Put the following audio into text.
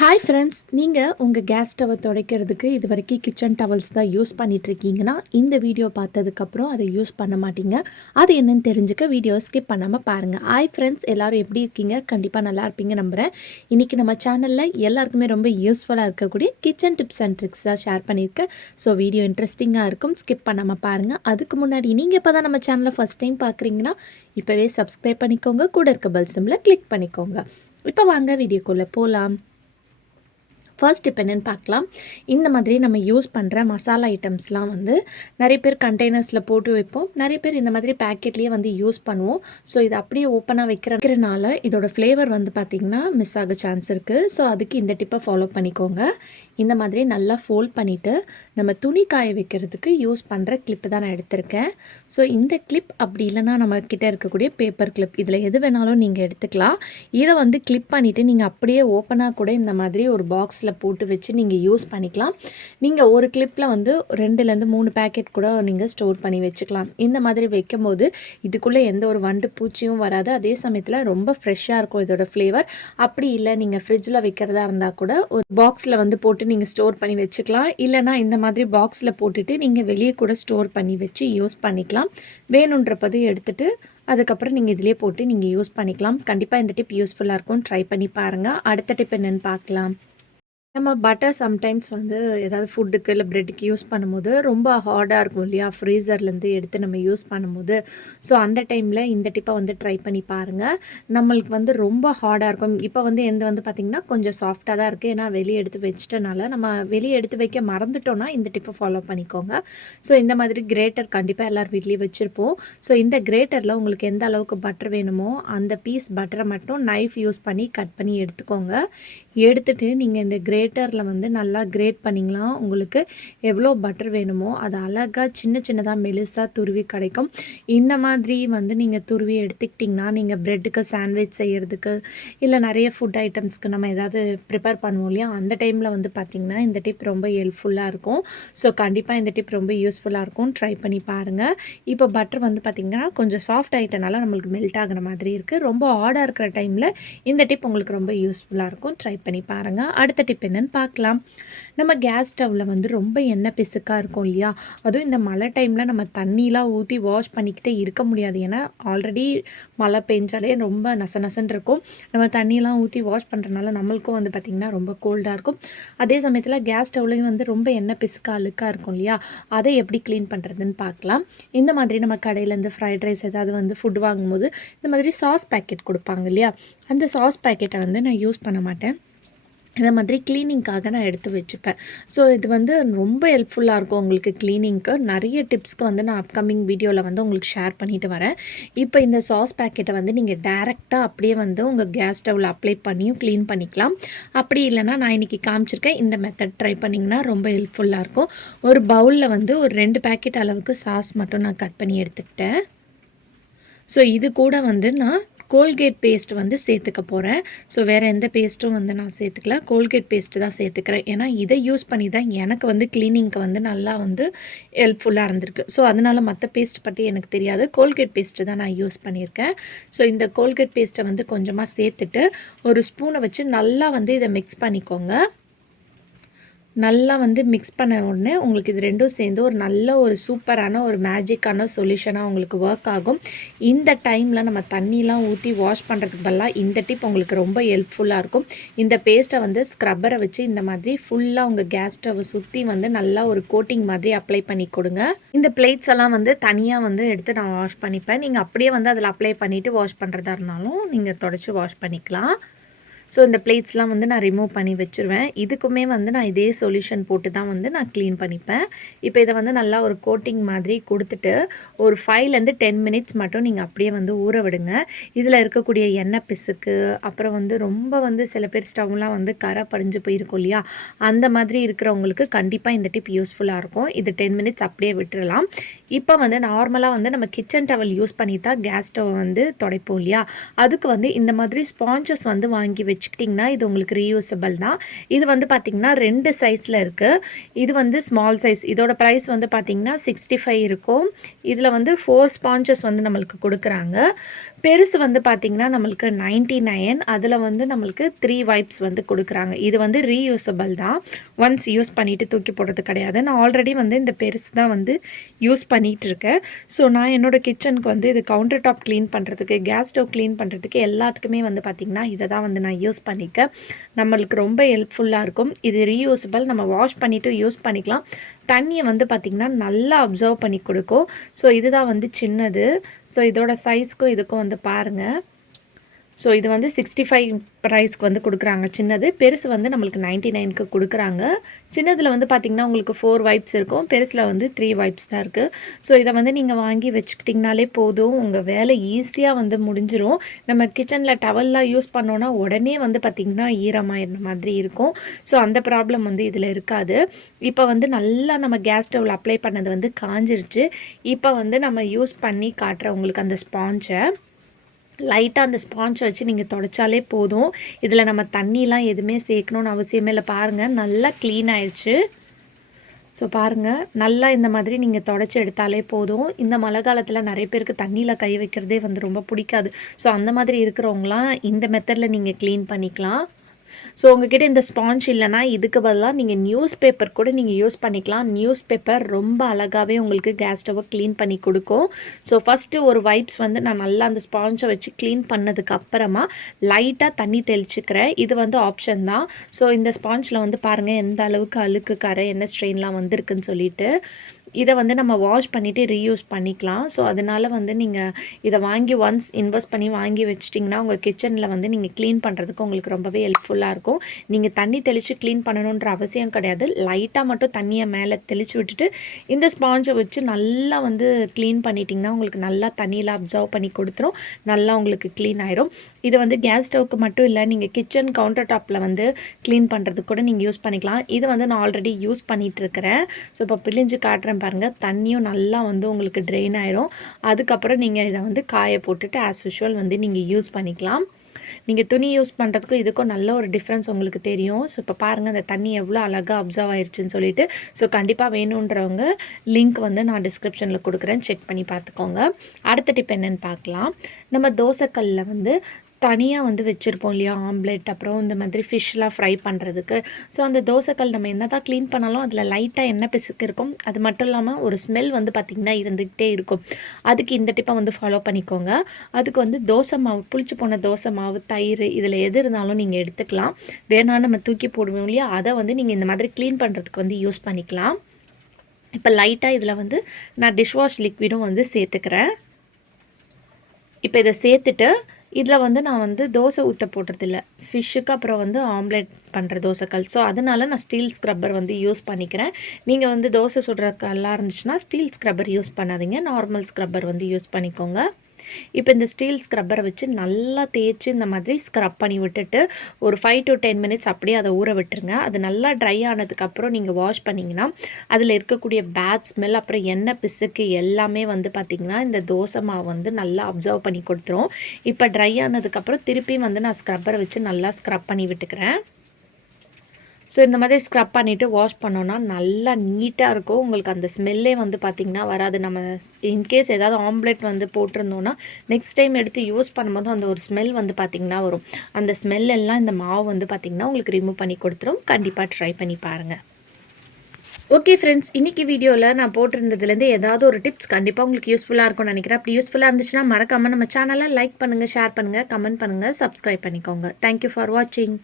Hi friends, நீங்கள் உங்கள் case ஸ்டவ்வை துடைக்கிறதுக்கு இது வரைக்கும் கிச்சன் டவல்ஸ் தான் யூஸ் பண்ணிகிட்ருக்கீங்கன்னா இந்த வீடியோ பார்த்ததுக்கப்புறம் அதை யூஸ் பண்ண மாட்டீங்க. அது என்னன்னு தெரிஞ்சுக்க வீடியோ ஸ்கிப் பண்ணாமல் பாருங்கள். ஹாய் ஃப்ரெண்ட்ஸ், எல்லோரும் எப்படி இருக்கீங்க? கண்டிப்பாக நல்லா இருப்பீங்க நம்புகிறேன். இன்றைக்கி நம்ம சேனலில் எல்லாருக்குமே ரொம்ப யூஸ்ஃபுல்லாக இருக்கக்கூடிய கிச்சன் டிப்ஸ் அண்ட் ட்ரிக்ஸ் தான் ஷேர் பண்ணியிருக்கேன். ஸோ வீடியோ இன்ட்ரெஸ்டிங்காக இருக்கும், ஸ்கிப் பண்ணாமல் பாருங்கள். அதுக்கு முன்னாடி நீங்கள் இப்போ தான் நம்ம சேனலை ஃபஸ்ட் டைம் பார்க்குறீங்கன்னா இப்போவே சப்ஸ்கிரைப் பண்ணிக்கோங்க, கூட இருக்க பெல் சிம்பிளை கிளிக் பண்ணிக்கோங்க. இப்போ வாங்க வீடியோக்குள்ளே போகலாம். ஃபர்ஸ்ட் இப்போ என்னென்னு பார்க்கலாம். இந்த மாதிரி நம்ம யூஸ் பண்ணுற மசாலா ஐட்டம்ஸ்லாம் வந்து நிறைய பேர் கண்டெய்னர்ஸில் போட்டு வைப்போம், நிறைய பேர் இந்த மாதிரி பேக்கெட்லேயே வந்து யூஸ் பண்ணுவோம். ஸோ இது அப்படியே ஓப்பனாக வைக்கிறனால இதோட ஃப்ளேவர் வந்து பார்த்திங்கன்னா மிஸ் ஆக சான்ஸ் இருக்குது. ஸோ அதுக்கு இந்த டிப்பை ஃபாலோ பண்ணிக்கோங்க. இந்த மாதிரி நல்லா ஃபோல்ட் பண்ணிவிட்டு நம்ம துணி காய வைக்கிறதுக்கு யூஸ் பண்ணுற கிளிப்பு தான் நான் எடுத்திருக்கேன். ஸோ இந்த கிளிப் அப்படி இல்லைனா நம்மக்கிட்ட இருக்கக்கூடிய பேப்பர் கிளிப், இதில் எது வேணாலும் நீங்கள் எடுத்துக்கலாம். இதை வந்து கிளிப் பண்ணிவிட்டு நீங்கள் அப்படியே ஓப்பனாக கூட இந்த மாதிரி ஒரு பாக்ஸில் போட்டு வச்சு நீங்கள் யூஸ் பண்ணிக்கலாம். நீங்கள் ஒரு கிளிப்பில் வந்து 2லேருந்து 3 பேக்கெட் கூட நீங்கள் ஸ்டோர் பண்ணி வச்சுக்கலாம். இந்த மாதிரி வைக்கும்போது இதுக்குள்ளே எந்த ஒரு வண்டு பூச்சியும் வராது. அதே சமயத்தில் ரொம்ப ஃப்ரெஷ்ஷாக இருக்கும் இதோட ஃப்ளேவர். அப்படி இல்லை நீங்கள் ஃப்ரிட்ஜில் வைக்கிறதா இருந்தால் கூட ஒரு பாக்ஸில் வந்து போட்டு நீங்கள் ஸ்டோர் பண்ணி வச்சுக்கலாம். இல்லைனா இந்த மாதிரி பாக்ஸில் போட்டுட்டு நீங்கள் வெளியே கூட ஸ்டோர் பண்ணி வச்சு யூஸ் பண்ணிக்கலாம். வேணுன்றப்பது எடுத்துகிட்டு அதுக்கப்புறம் நீங்கள் இதிலே போட்டு நீங்கள் யூஸ் பண்ணிக்கலாம். கண்டிப்பாக இந்த டிப் யூஸ்ஃபுல்லாக இருக்கும், ட்ரை பண்ணி பாருங்கள். அடுத்த டிப் என்னென்னு பார்க்கலாம். நம்ம பட்டர் சம்டைம்ஸ் வந்து ஏதாவது ஃபுட்டுக்கு இல்லை ப்ரெட்டுக்கு யூஸ் பண்ணும்போது ரொம்ப ஹார்டாக இருக்கும் இல்லையா, ஃப்ரீசர்லேருந்து எடுத்து நம்ம யூஸ் பண்ணும்போது. ஸோ அந்த டைமில் இந்த டிப்பை வந்து ட்ரை பண்ணி பாருங்கள். நம்மளுக்கு வந்து ரொம்ப ஹார்டாக இருக்கும். இப்போ வந்து வந்து பார்த்திங்கன்னா கொஞ்சம் சாஃப்டாக தான் இருக்குது. ஏன்னா வெளியே எடுத்து வச்சிட்டனால நம்ம வெளியே எடுத்து வைக்க மறந்துட்டோன்னா இந்த டிப்பை ஃபாலோ பண்ணிக்கோங்க. ஸோ இந்த மாதிரி கிரேட்டர் கண்டிப்பாக எல்லார் வீட்லேயும் வச்சுருப்போம். ஸோ இந்த கிரேட்டரில் உங்களுக்கு எந்த அளவுக்கு பட்டர் வேணுமோ அந்த பீஸ் பட்டரை மட்டும் நைஃப் யூஸ் பண்ணி கட் பண்ணி எடுத்துக்கோங்க. எடுத்துகிட்டு நீங்கள் இந்த கிரேட்டரில் வந்து நல்லா கிரேட் பண்ணிங்களாம். உங்களுக்கு எவ்வளோ பட்டர் வேணுமோ அது அழகாக சின்ன சின்னதாக மெலிசாக துருவி கிடைக்கும். இந்த மாதிரி வந்து நீங்கள் துருவி எடுத்துக்கிட்டிங்கன்னா நீங்கள் ப்ரெட்டுக்கு சாண்ட்விச் செய்கிறதுக்கு இல்லை நிறைய ஃபுட் ஐட்டம்ஸ்க்கு நம்ம ஏதாவது ப்ரிப்பேர் பண்ணுவோம் இல்லையா, அந்த டைமில் வந்து பார்த்திங்கன்னா இந்த டிப் ரொம்ப ஹெல்ப்ஃபுல்லாக இருக்கும். ஸோ கண்டிப்பாக இந்த டிப் ரொம்ப யூஸ்ஃபுல்லாக இருக்கும், ட்ரை பண்ணி பாருங்கள். இப்போ பட்டர் வந்து பார்த்திங்கன்னா கொஞ்சம் சாஃப்ட் ஆகிட்டனால நம்மளுக்கு மெல்ட் ஆகிற மாதிரி இருக்குது. ரொம்ப ஹார்டாக இருக்கிற டைமில் இந்த டிப் உங்களுக்கு ரொம்ப யூஸ்ஃபுல்லாக இருக்கும், ட்ரை பண்ணி பாருங்கள். அடுத்த டிப் என்னன்னு பார்க்கலாம். நம்ம கேஸ் ஸ்டவ்வில் வந்து ரொம்ப எண்ணெய் பிசுக்காக இருக்கும் இல்லையா, அதுவும் இந்த மழை டைமில் நம்ம தண்ணிலாம் ஊற்றி வாஷ் பண்ணிக்கிட்டே இருக்க முடியாது. ஏன்னா ஆல்ரெடி மழை பெஞ்சாலே ரொம்ப நசன்னு இருக்கும். நம்ம தண்ணியெலாம் ஊற்றி வாஷ் பண்ணுறதுனால நம்மளுக்கும் வந்து பார்த்திங்கன்னா ரொம்ப கோல்டாக இருக்கும். அதே சமயத்தில் கேஸ் ஸ்டவ்லையும் வந்து ரொம்ப எண்ணெய் பிசுக்காக அழுக்காக இருக்கும் இல்லையா, அதை எப்படி க்ளீன் பண்ணுறதுன்னு பார்க்கலாம். இந்த மாதிரி நம்ம கடையிலேருந்து ஃப்ரைட் ரைஸ் ஏதாவது வந்து ஃபுட் வாங்கும்போது இந்த மாதிரி சாஸ் பேக்கெட் கொடுப்பாங்க இல்லையா, அந்த சாஸ் பேக்கெட்டை வந்து நான் யூஸ் பண்ண மாட்டேன். இந்த மாதிரி க்ளீனிங்காக நான் எடுத்து வச்சுப்பேன். ஸோ இது வந்து ரொம்ப ஹெல்ப்ஃபுல்லாக இருக்கும் உங்களுக்கு க்ளீனிங்க்கு. நிறைய டிப்ஸ்க்கு வந்து நான் அப்கமிங் வீடியோவில் வந்து உங்களுக்கு ஷேர் பண்ணிட்டு வரேன். இப்போ இந்த சாஸ் பேக்கெட்டை வந்து நீங்கள் டேரெக்டாக அப்படியே வந்து உங்கள் கேஸ் ஸ்டவ்வில் அப்ளை பண்ணியும் க்ளீன் பண்ணிக்கலாம். அப்படி இல்லைனா நான் இன்றைக்கி காமிச்சிருக்கேன் இந்த மெத்தட் ட்ரை பண்ணிங்கன்னா ரொம்ப ஹெல்ப்ஃபுல்லாக இருக்கும். ஒரு பவுலில் வந்து ஒரு 2 பேக்கெட் அளவுக்கு சாஸ் மட்டும் நான் கட் பண்ணி எடுத்துக்கிட்டேன். ஸோ இது கூட வந்து நான் கோல்கேட் பேஸ்ட் வந்து சேர்த்துக்க போகிறேன். ஸோ வேறு எந்த பேஸ்ட்டும் வந்து நான் சேர்த்துக்கல, கோல்கேட் பேஸ்ட்டு தான் சேர்த்துக்கிறேன். ஏன்னா இதை யூஸ் பண்ணி தான் எனக்கு வந்து க்ளீனிங்க்கு வந்து நல்லா வந்து ஹெல்ப்ஃபுல்லாக இருந்திருக்கு. ஸோ அதனால் மற்ற பேஸ்ட் பற்றி எனக்கு தெரியாது, கோல்கேட் பேஸ்ட்டு தான் நான் யூஸ் பண்ணியிருக்கேன். ஸோ இந்த கோல்கேட் பேஸ்ட்டை வந்து கொஞ்சமாக சேர்த்துட்டு ஒரு ஸ்பூனை வச்சு நல்லா வந்து இதை மிக்ஸ் பண்ணிக்கோங்க. நல்லா வந்து மிக்ஸ் பண்ண உடனே உங்களுக்கு இது ரெண்டும் சேர்ந்து ஒரு நல்ல ஒரு சூப்பரான ஒரு மேஜிக்கான சொல்யூஷனாக உங்களுக்கு ஒர்க் ஆகும். இந்த டைமில் நம்ம தண்ணிலாம் ஊற்றி வாஷ் பண்ணுறதுக்கு பதிலாக இந்த டிப் உங்களுக்கு ரொம்ப ஹெல்ப்ஃபுல்லாக இருக்கும். இந்த பேஸ்ட்டை வந்து ஸ்க்ரப்பரை வச்சு இந்த மாதிரி ஃபுல்லாக உங்கள் கேஸ் ஸ்டவ்வை சுற்றி வந்து நல்லா ஒரு கோட்டிங் மாதிரி அப்ளை பண்ணி கொடுங்க. இந்த பிளேட்ஸ் எல்லாம் வந்து தனியாக வந்து எடுத்து நான் வாஷ் பண்ணிப்பேன். நீங்கள் அப்படியே வந்து அதில் அப்ளை பண்ணிவிட்டு வாஷ் பண்ணுறதா இருந்தாலும் நீங்கள் தொடச்சி வாஷ் பண்ணிக்கலாம். ஸோ இந்த பிளேட்ஸ்லாம் வந்து நான் ரிமூவ் பண்ணி வச்சுருவேன். இதுக்குமே வந்து நான் இதே சொல்யூஷன் போட்டு தான் வந்து நான் க்ளீன் பண்ணிப்பேன். இப்போ இதை வந்து நல்லா ஒரு கோட்டிங் மாதிரி கொடுத்துட்டு ஒரு 5லேருந்து 10 மினிட்ஸ் மட்டும் நீங்கள் அப்படியே வந்து ஊற விடுங்க. இதில் இருக்கக்கூடிய எண்ணெய் பிசுக்கு, அப்புறம் வந்து ரொம்ப வந்து சில பேர் ஸ்டவ்லாம் வந்து கரை படிஞ்சு போயிருக்கும் இல்லையா, அந்த மாதிரி இருக்கிறவங்களுக்கு கண்டிப்பாக இந்த டிப் யூஸ்ஃபுல்லாக இருக்கும். இது 10 மினிட்ஸ் அப்படியே விட்டுறலாம். இப்போ வந்து நார்மலாக வந்து நம்ம கிச்சன் டவல் யூஸ் பண்ணி தான் கேஸ் ஸ்டவ் வந்து துடைப்போம் இல்லையா, அதுக்கு வந்து இந்த மாதிரி ஸ்பாஞ்சஸ் வந்து வாங்கி வச்சுக்கிட்டிங்கன்னா இது உங்களுக்கு ரீயூசபிள் தான். இது வந்து பார்த்திங்கன்னா 2 சைஸில் இருக்குது. இது வந்து ஸ்மால் சைஸ், இதோட ப்ரைஸ் வந்து பார்த்திங்கன்னா 65 இருக்கும். இதில் வந்து 4 ஸ்பாஞ்சஸ் வந்து நம்மளுக்கு கொடுக்குறாங்க. பெருசு வந்து பார்த்திங்கன்னா நம்மளுக்கு 99. அதில் வந்து நம்மளுக்கு 3 வைப்ஸ் வந்து கொடுக்குறாங்க. இது வந்து ரீயூசபிள் தான், ஒன்ஸ் யூஸ் பண்ணிவிட்டு தூக்கி போடுறது கிடையாது. நான் ஆல்ரெடி வந்து இந்த பெருசு தான் வந்து யூஸ் பண்ணிகிட்ருக்கேன். ஸோ நான் என்னோடய கிச்சனுக்கு வந்து இது கவுண்டர் டாப் க்ளீன் பண்ணுறதுக்கு, கேஸ் ஸ்டவ் க்ளீன் பண்ணுறதுக்கு எல்லாத்துக்குமே வந்து பார்த்திங்கன்னா இதை தான் வந்து நான் யூஸ் பண்ணிக்க. நம்மளுக்கு ரொம்ப ஹெல்ப்ஃபுல்லாக இருக்கும். இது ரீயூசபிள், நம்ம வாஷ் பண்ணிவிட்டு யூஸ் பண்ணிக்கலாம். தண்ணியை வந்து பார்த்திங்கன்னா நல்லா அப்சர்வ் பண்ணி கொடுக்கும். ஸோ இதுதான் வந்து சின்னது. ஸோ இதோட சைஸ்க்கும் இதுக்கும் வந்து பாருங்கள். ஸோ இது வந்து 65 ப்ரைஸ்க்கு வந்து கொடுக்குறாங்க சின்னது. பெருசு வந்து நம்மளுக்கு 99க்கு கொடுக்குறாங்க. சின்னதில் வந்து பார்த்திங்கன்னா உங்களுக்கு 4 வைப்ஸ் இருக்கும், பெருசில் வந்து 3 வைப்ஸ் தான் இருக்குது. ஸோ இதை வந்து நீங்கள் வாங்கி வச்சுக்கிட்டிங்கனாலே போதும், உங்கள் வேலை ஈஸியாக வந்து முடிஞ்சிடும். நம்ம கிச்சனில் டவல்லாம் யூஸ் பண்ணோன்னா உடனே வந்து பார்த்திங்கன்னா ஈரமாயிடுற மாதிரி இருக்கும். ஸோ அந்த ப்ராப்ளம் வந்து இதில் இருக்காது. இப்போ வந்து நல்லா நம்ம கேஸ் ஸ்டவ்வில் அப்ளை பண்ணது வந்து காஞ்சிருச்சு. இப்போ வந்து நம்ம யூஸ் பண்ணி காட்டுற உங்களுக்கு அந்த ஸ்பாஞ்சை லைட்டாக அந்த ஸ்பாஞ்ச் வச்சு நீங்கள் துடைச்சாலே போதும். இதில் நம்ம தண்ணிலாம் எதுவுமே சேர்க்கணுன்னு அவசியமே இல்லை. பாருங்கள், நல்லா க்ளீன் ஆயிடுச்சு. ஸோ பாருங்கள், நல்லா இந்த மாதிரி நீங்கள் துடைச்சி எடுத்தாலே போதும். இந்த மழை காலத்தில் நிறைய பேருக்கு தண்ணியில் கை வைக்கிறதே வந்து ரொம்ப பிடிக்காது. ஸோ அந்த மாதிரி இருக்கிறவங்களாம் இந்த மெத்தடில் நீங்கள் க்ளீன் பண்ணிக்கலாம். ஸோ உங்ககிட்ட இந்த ஸ்பாஞ்ச் இல்லைனா இதுக்கு பதிலாக நீங்கள் நியூஸ் பேப்பர் கூட நீங்கள் யூஸ் பண்ணிக்கலாம். நியூஸ் பேப்பர் ரொம்ப அழகாகவே உங்களுக்கு கேஸ் ஸ்டவ்வை க்ளீன் பண்ணி கொடுக்கும். ஸோ ஃபஸ்ட்டு ஒரு வைப்ஸ் வந்து நான் நல்லா அந்த ஸ்பாஞ்சை வச்சு க்ளீன் பண்ணதுக்கு அப்புறமா லைட்டாக தண்ணி தெளிச்சுக்கிறேன். இது வந்து ஆப்ஷன் தான். ஸோ இந்த ஸ்பாஞ்சில் வந்து பாருங்கள் எந்த அளவுக்கு அழுக்கு, கரை, என்ன ஸ்ட்ரெயின்லாம் வந்திருக்குன்னு சொல்லிட்டு. இதை வந்து நம்ம வாஷ் பண்ணிவிட்டு ரீயூஸ் பண்ணிக்கலாம். ஸோ அதனால் வந்து நீங்கள் இதை வாங்கி ஒன்ஸ் இன்வெஸ்ட் பண்ணி வாங்கி வச்சிட்டிங்கன்னா உங்கள் கிச்சனில் வந்து நீங்கள் க்ளீன் பண்ணுறதுக்கு உங்களுக்கு ரொம்பவே ஹெல்ப்ஃபுல்லாக இருக்கும். நீங்கள் தண்ணி தெளித்து க்ளீன் பண்ணணுன்ற அவசியம் கிடையாது. லைட்டாக மட்டும் தண்ணியை மேலே தெளித்து விட்டுட்டு இந்த ஸ்பாஞ்சை வச்சு நல்லா வந்து க்ளீன் பண்ணிட்டிங்கன்னா உங்களுக்கு நல்லா தண்ணியில் அப்சர்வ் பண்ணி கொடுத்துரும். நல்லா உங்களுக்கு க்ளீன் ஆயிரும். இது வந்து கேஸ் ஸ்டவ்க்கு மட்டும் இல்லை, நீங்கள் கிச்சன் கவுண்டர் டாப்பில் வந்து க்ளீன் பண்ணுறதுக்கு கூட நீங்கள் யூஸ் பண்ணிக்கலாம். இது வந்து நான் ஆல்ரெடி யூஸ் பண்ணிகிட்ருக்கிறேன். ஸோ இப்போ பிழிஞ்சு காட்டுறேன் பாருங்கள், தண்ணியும் நல்லா வந்து உங்களுக்கு ட்ரெயின் ஆயிரும். அதுக்கப்புறம் நீங்கள் இதை வந்து காய போட்டுட்டு ஆஸ் யூஷுவல் வந்து நீங்கள் யூஸ் பண்ணிக்கலாம். நீங்கள் துணி யூஸ் பண்ணுறதுக்கும் இதுக்கும் நல்ல ஒரு டிஃப்ரென்ஸ் உங்களுக்கு தெரியும். ஸோ இப்போ பாருங்கள் அந்த தண்ணி எவ்வளோ அழகாக அப்சர்வ் ஆயிடுச்சுன்னு சொல்லிட்டு. ஸோ கண்டிப்பாக வேணுன்றவங்க லிங்க் வந்து நான் டிஸ்கிரிப்ஷனில் கொடுக்குறேன், செக் பண்ணி பார்த்துக்கோங்க. அடுத்த டிப் என்னென்னு பார்க்கலாம். நம்ம தோசைக்கல்லில் வந்து தனியாக வந்து வச்சுருப்போம் இல்லையா, ஆம்லெட், அப்புறம் இந்த மாதிரி ஃபிஷ்லாம் ஃப்ரை பண்ணுறதுக்கு. ஸோ அந்த தோசைக்கல் நம்ம என்ன தான் க்ளீன் பண்ணாலும் அதில் லைட்டாக எண்ணெய் பிசுக்கு இருக்கும். அது மட்டும் இல்லாமல் ஒரு ஸ்மெல் வந்து பார்த்திங்கன்னா இருந்துக்கிட்டே இருக்கும். அதுக்கு இந்த டிப்பை வந்து ஃபாலோ பண்ணிக்கோங்க. அதுக்கு வந்து தோசை மாவு, புளிச்சு போன தோசை மாவு, தயிர், இதில் எது இருந்தாலும் நீங்கள் எடுத்துக்கலாம். வேணாலும் நம்ம தூக்கி போடுவோம் இல்லையா, அதை வந்து நீங்கள் இந்த மாதிரி க்ளீன் பண்ணுறதுக்கு வந்து யூஸ் பண்ணிக்கலாம். இப்போ லைட்டாக இதில் வந்து நான் டிஷ்வாஷ் லிக்விடும் வந்து சேர்த்துக்கிறேன். இப்போ இதை சேர்த்துட்டு இதில் வந்து நான் வந்து தோசை ஊற்ற போடுறதில்ல, ஃபிஷ்ஷுக்கு அப்புறம் வந்து ஆம்லெட் பண்ணுற தோசைக்கல். ஸோ அதனால் நான் ஸ்டீல் ஸ்க்ரப்பர் வந்து யூஸ் பண்ணிக்கிறேன். நீங்கள் வந்து தோசை சுடுற கல்லாக இருந்துச்சுன்னா ஸ்டீல் ஸ்க்ரப்பர் யூஸ் பண்ணாதீங்க, நார்மல் ஸ்க்ரப்பர் வந்து யூஸ் பண்ணிக்கோங்க. இப்போ இந்த ஸ்டீல் ஸ்க்ரப்பரை வச்சு நல்லா தேய்ச்சி இந்த மாதிரி ஸ்க்ரப் பண்ணி விட்டுட்டு ஒரு 5 to 10 மினிட்ஸ் அப்படியே அதை ஊற விட்டுருங்க. அது நல்லா ட்ரை ஆனதுக்கப்புறம் நீங்கள் வாஷ் பண்ணிங்கன்னா அதில் இருக்கக்கூடிய பேட் ஸ்மெல், அப்புறம் எண்ணெய் பிசுக்கு எல்லாமே வந்து பார்த்திங்கன்னா இந்த தோசை மாவு வந்து நல்லா அப்சர்வ் பண்ணி கொடுத்துரும். இப்போ ட்ரை ஆனதுக்கப்புறம் திருப்பியும் வந்து நான் ஸ்க்ரப்பரை வச்சு நல்லா ஸ்க்ரப் பண்ணி விட்டுக்கிறேன். ஸோ இந்த மாதிரி ஸ்க்ரப் பண்ணிவிட்டு வாஷ் பண்ணோன்னா நல்லா நீட்டாக இருக்கும். உங்களுக்கு அந்த ஸ்மெல்லே வந்து பார்த்திங்கன்னா வராது. நம்ம இன்கேஸ் ஏதாவது ஆம்லெட் வந்து போட்டிருந்தோன்னா நெக்ஸ்ட் டைம் எடுத்து யூஸ் பண்ணும்போது அந்த ஒரு ஸ்மெல் வந்து பார்த்திங்கன்னா வரும். அந்த ஸ்மெல் எல்லாம் இந்த மாவு வந்து பார்த்திங்கன்னா உங்களுக்கு ரிமூவ் பண்ணி கொடுத்துரும். கண்டிப்பாக ட்ரை பண்ணி பாருங்கள். ஓகே ஃப்ரெண்ட்ஸ், இன்றைக்கி வீடியோவில் நான் போட்டிருந்ததுலேருந்து ஏதாவது ஒரு டிப்ஸ் கண்டிப்பாக உங்களுக்கு யூஸ்ஃபுல்லாக இருக்கும்னு நினைக்கிறேன். அப்படி யூஸ்ஃபுல்லாக இருந்துச்சுன்னா மறக்காமல் நம்ம சேனலை லைக் பண்ணுங்கள், ஷேர் பண்ணுங்கள், கமெண்ட் பண்ணுங்கள், சப்ஸ்கிரைப் பண்ணிக்கோங்க. தேங்க்யூ ஃபார் வாட்சிங்.